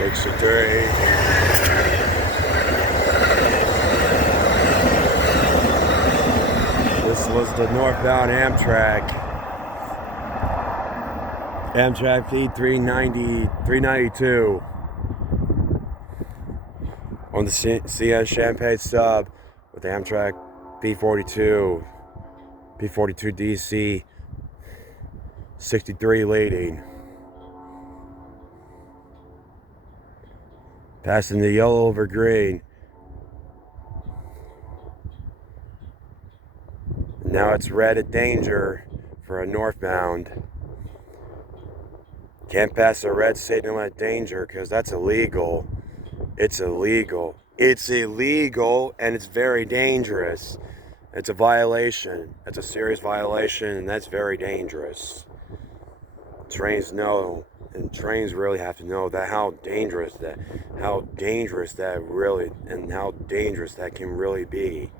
63. This was the northbound Amtrak P392 on the CS Champagne sub with the Amtrak P42DC 63 leading. Passing the yellow over green. Now it's red at danger for a northbound. Can't pass a red signal at danger because that's illegal. It's illegal. It's illegal and it's very dangerous. It's a violation. It's a serious violation and that's very dangerous. Trains know, and trains really have to know that how dangerous that can really be.